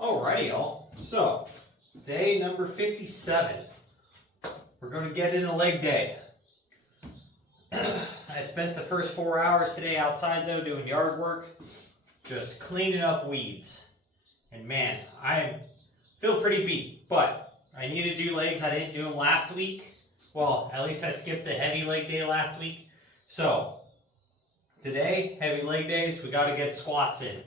Alrighty, y'all. So, day number 57. We're going to get in a leg day. I spent the first 4 hours today outside, though, doing yard work, just cleaning up weeds. And man, I feel pretty beat, but I need to do legs. I didn't do them last week. Well, at least I skipped the heavy leg day last week. So, today, heavy leg days, we got to get squats in.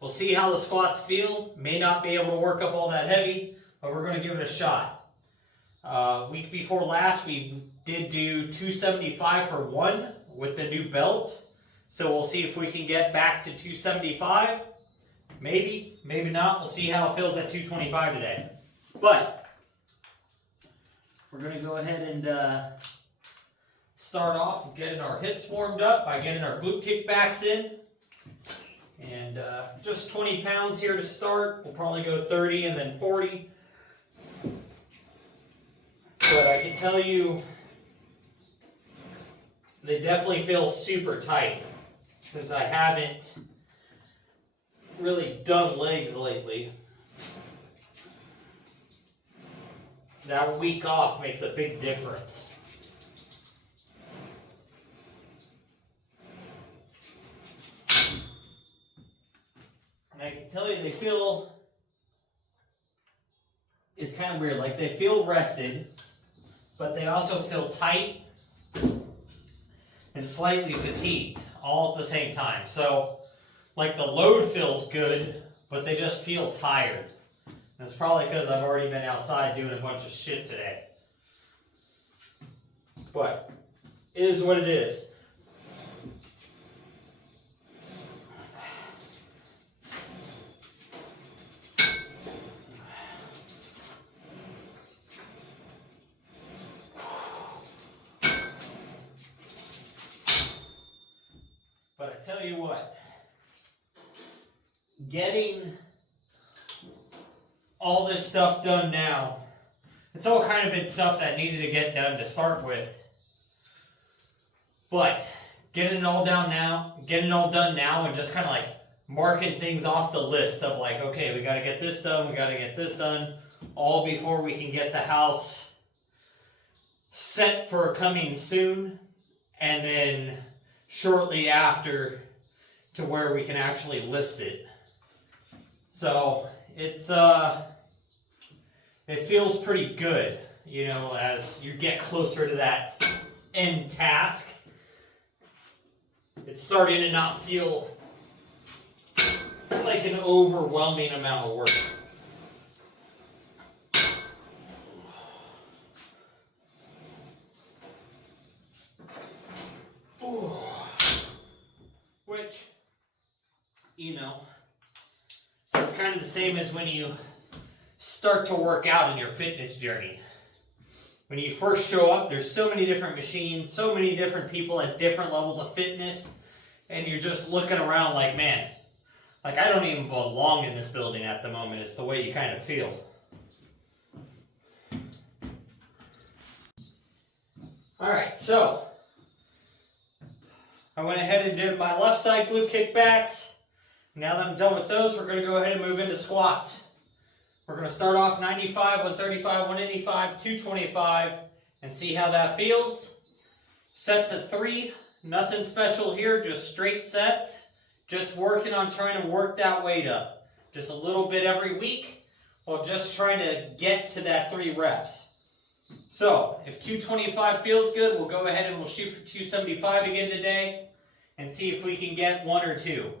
We'll see how the squats feel. May not be able to work up all that heavy, but we're going to give it a shot. Week before last, we did do 275 for one with the new belt. So we'll see if we can get back to 275. Maybe, maybe not. We'll see how it feels at 225 today. But we're going to go ahead and start off with getting our hips warmed up by getting our glute kickbacks in. And just 20 pounds here to start. We'll probably go 30 and then 40. But I can tell you, they definitely feel super tight since I haven't really done legs lately. That week off makes a big difference. And I can tell you, they feel, it's kind of weird, like they feel rested, but they also feel tight and slightly fatigued all at the same time. So, like the load feels good, but they just feel tired. And it's probably because I've already been outside doing a bunch of shit today. But it is what it is. But I tell you what, getting all this stuff done now, it's all kind of been stuff that needed to get done to start with. But getting it all done now and just kind of like marking things off the list of like, okay, we got to get this done, all before we can get the house set for coming soon, and then shortly after to where we can actually list it. So it's it feels pretty good, you know, as you get closer to that end task. It's starting to not feel like an overwhelming amount of work. Ooh. Which, you know, it's kind of the same as when you start to work out in your fitness journey. When you first show up, there's so many different machines, so many different people at different levels of fitness, and you're just looking around like, man, like I don't even belong in this building at the moment. It's the way you kind of feel. All right, so I went ahead and did my left side glute kickbacks. Now that I'm done with those, we're going to go ahead and move into squats. We're going to start off 95, 135, 185, 225, and see how that feels. Sets of 3, nothing special here, just straight sets. Just working on trying to work that weight up. Just a little bit every week, while just trying to get to that 3 reps. So, if 225 feels good, we'll go ahead and we'll shoot for 275 again today, and see if we can get 1 or 2.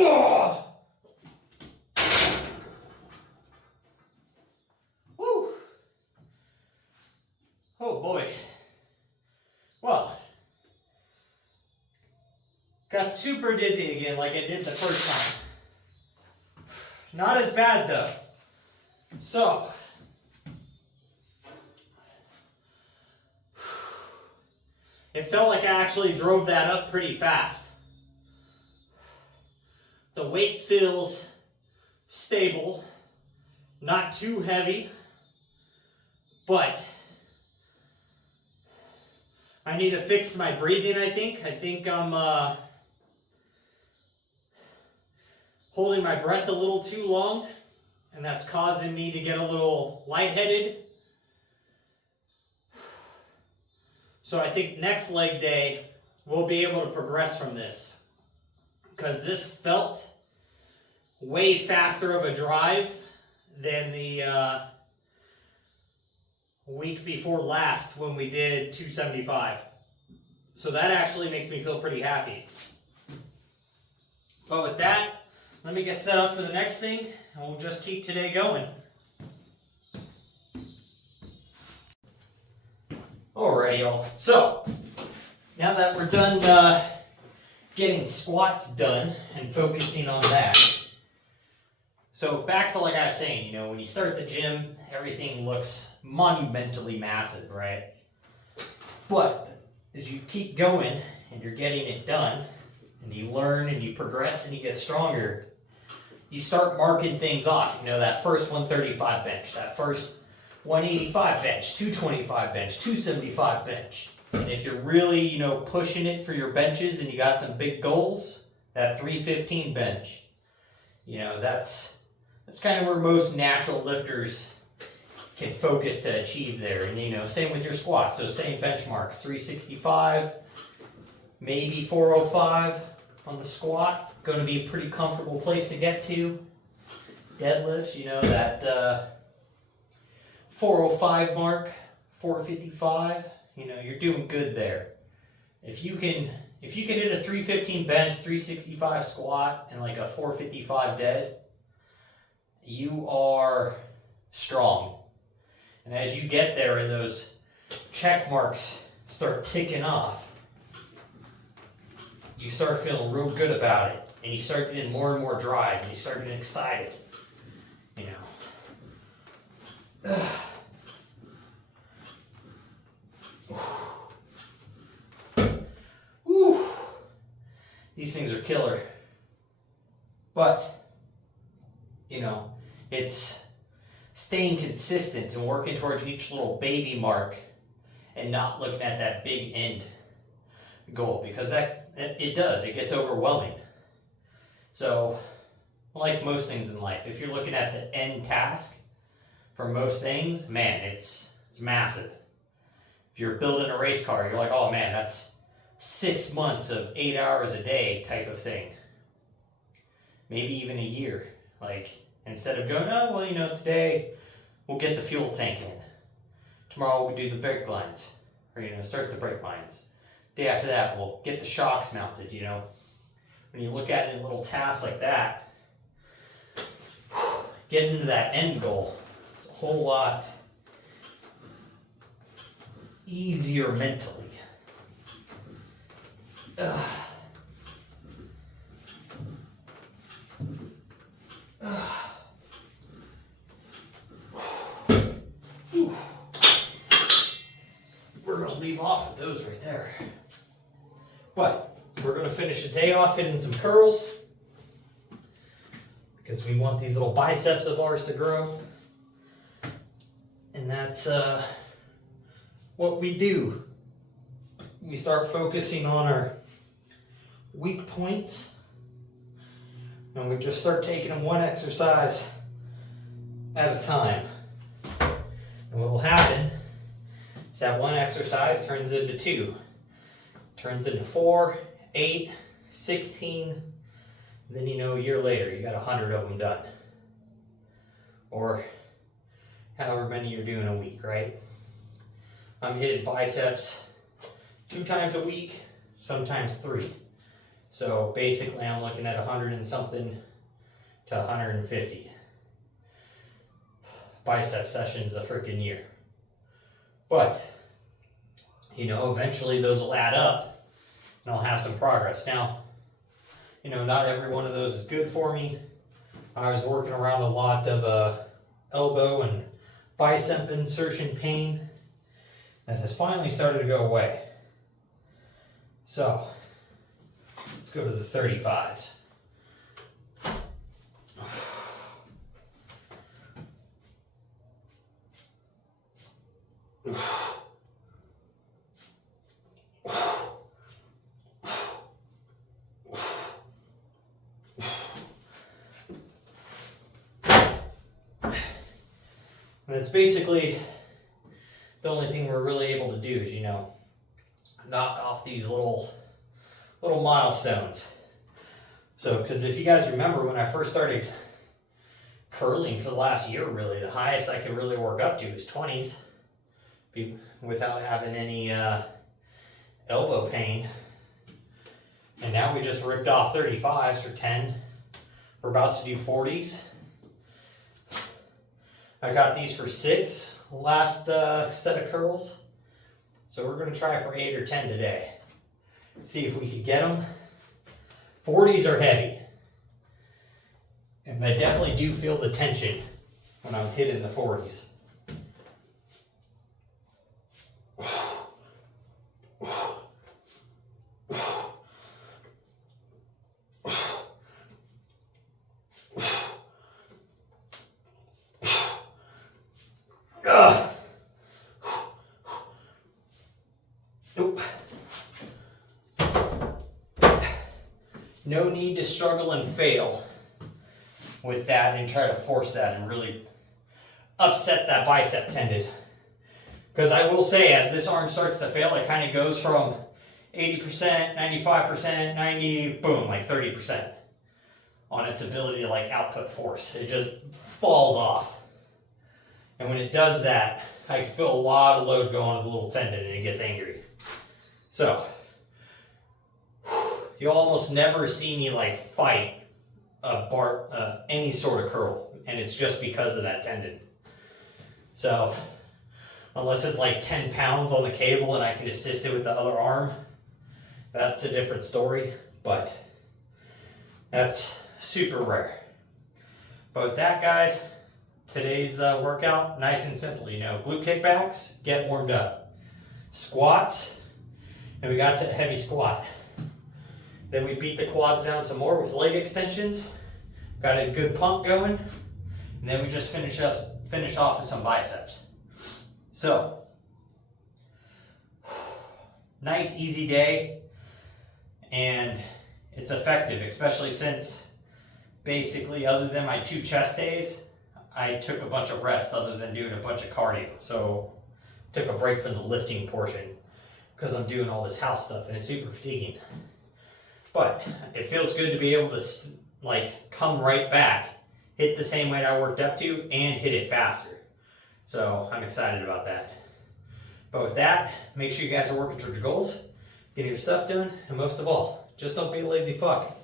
Oh! Woo! Oh boy. Well, got super dizzy again like I did the first time. Not as bad though. So, it felt like I actually drove that up pretty fast. The weight feels stable, not too heavy, but I need to fix my breathing, I think. I think I'm holding my breath a little too long, and that's causing me to get a little lightheaded. So I think next leg day, we'll be able to progress from this, because this felt way faster of a drive than the week before last when we did 275. So that actually makes me feel pretty happy. But with that, let me get set up for the next thing, and we'll just keep today going. Alrighty, y'all. So, now that we're done getting squats done and focusing on that. So back to like I was saying, you know, when you start the gym, everything looks monumentally massive, right? But as you keep going and you're getting it done, and you learn and you progress and you get stronger, you start marking things off. You know, that first 135 bench, that first 185 bench, 225 bench, 275 bench. And if you're really, you know, pushing it for your benches and you got some big goals, that 315 bench. You know, that's kind of where most natural lifters can focus to achieve there. And, you know, same with your squats. So same benchmarks, 365, maybe 405 on the squat. Going to be a pretty comfortable place to get to. Deadlifts, you know, that 405 mark, 455, you know, you're doing good there. If you can hit a 315 bench, 365 squat, and like a 455 dead, you are strong. And as you get there and those check marks start ticking off, you start feeling real good about it, and you start getting more and more drive, and you start getting excited, you know. Whew. These things are killer. But, you know, it's staying consistent and working towards each little baby mark and not looking at that big end goal, because it gets overwhelming. So, like most things in life, if you're looking at the end task for most things, man, it's massive. If you're building a race car, you're like, oh man, that's 6 months of 8 hours a day type of thing. Maybe even a year. Like, instead of going, oh, well, you know, today we'll get the fuel tank in. Tomorrow we'll do the brake lines. Or, you know, start the brake lines. Day after that, we'll get the shocks mounted, you know. When you look at it in little tasks like that, getting into that end goal is a whole lot easier mentally. We're going to leave off with those right there. But we're going to finish the day off hitting some curls, because we want these little biceps of ours to grow. And that's what we do. We start focusing on our weak points, and we just start taking them one exercise at a time. And what will happen is that one exercise turns into 2, turns into 4, 8, 16, and then a year later you got 100 of them done. Or however many you're doing a week, right? I'm hitting biceps 2 times a week, sometimes 3. So basically I'm looking at 100 and something to 150 bicep sessions a freaking year. But, eventually those will add up and I'll have some progress. Now, not every one of those is good for me. I was working around a lot of elbow and bicep insertion pain that has finally started to go away. So, let's go to the 35s. And it's basically the only thing we're really able to do is, knock off these little milestones. So, because if you guys remember when I first started curling for the last year, really, the highest I could really work up to was 20s without having any elbow pain. And now we just ripped off 35s for 10. We're about to do 40s. I got these for 6 last set of curls. So we're going to try for 8 or 10 today. See if we could get them. 40s are heavy. And I definitely do feel the tension when I'm hitting the 40s. No need to struggle and fail with that and try to force that and really upset that bicep tendon. Because I will say, as this arm starts to fail, it kind of goes from 80%, 95%, 90, boom, like 30% on its ability to output force. It just falls off. And when it does that, I can feel a lot of load go on the little tendon and it gets angry. So, you'll almost never see me fight any sort of curl, and it's just because of that tendon. So, unless it's 10 pounds on the cable and I can assist it with the other arm, that's a different story, but that's super rare. But with that, guys, today's workout, nice and simple, glute kickbacks, get warmed up. Squats, and we got to a heavy squat. Then we beat the quads down some more with leg extensions. Got a good pump going. And then we just finish off with some biceps. So, nice easy day. And it's effective, especially since basically other than my 2 chest days, I took a bunch of rest other than doing a bunch of cardio. So, took a break from the lifting portion because I'm doing all this house stuff and it's super fatiguing. But it feels good to be able to come right back, hit the same weight I worked up to, and hit it faster. So I'm excited about that. But with that, make sure you guys are working towards your goals, getting your stuff done, and most of all, just don't be a lazy fuck.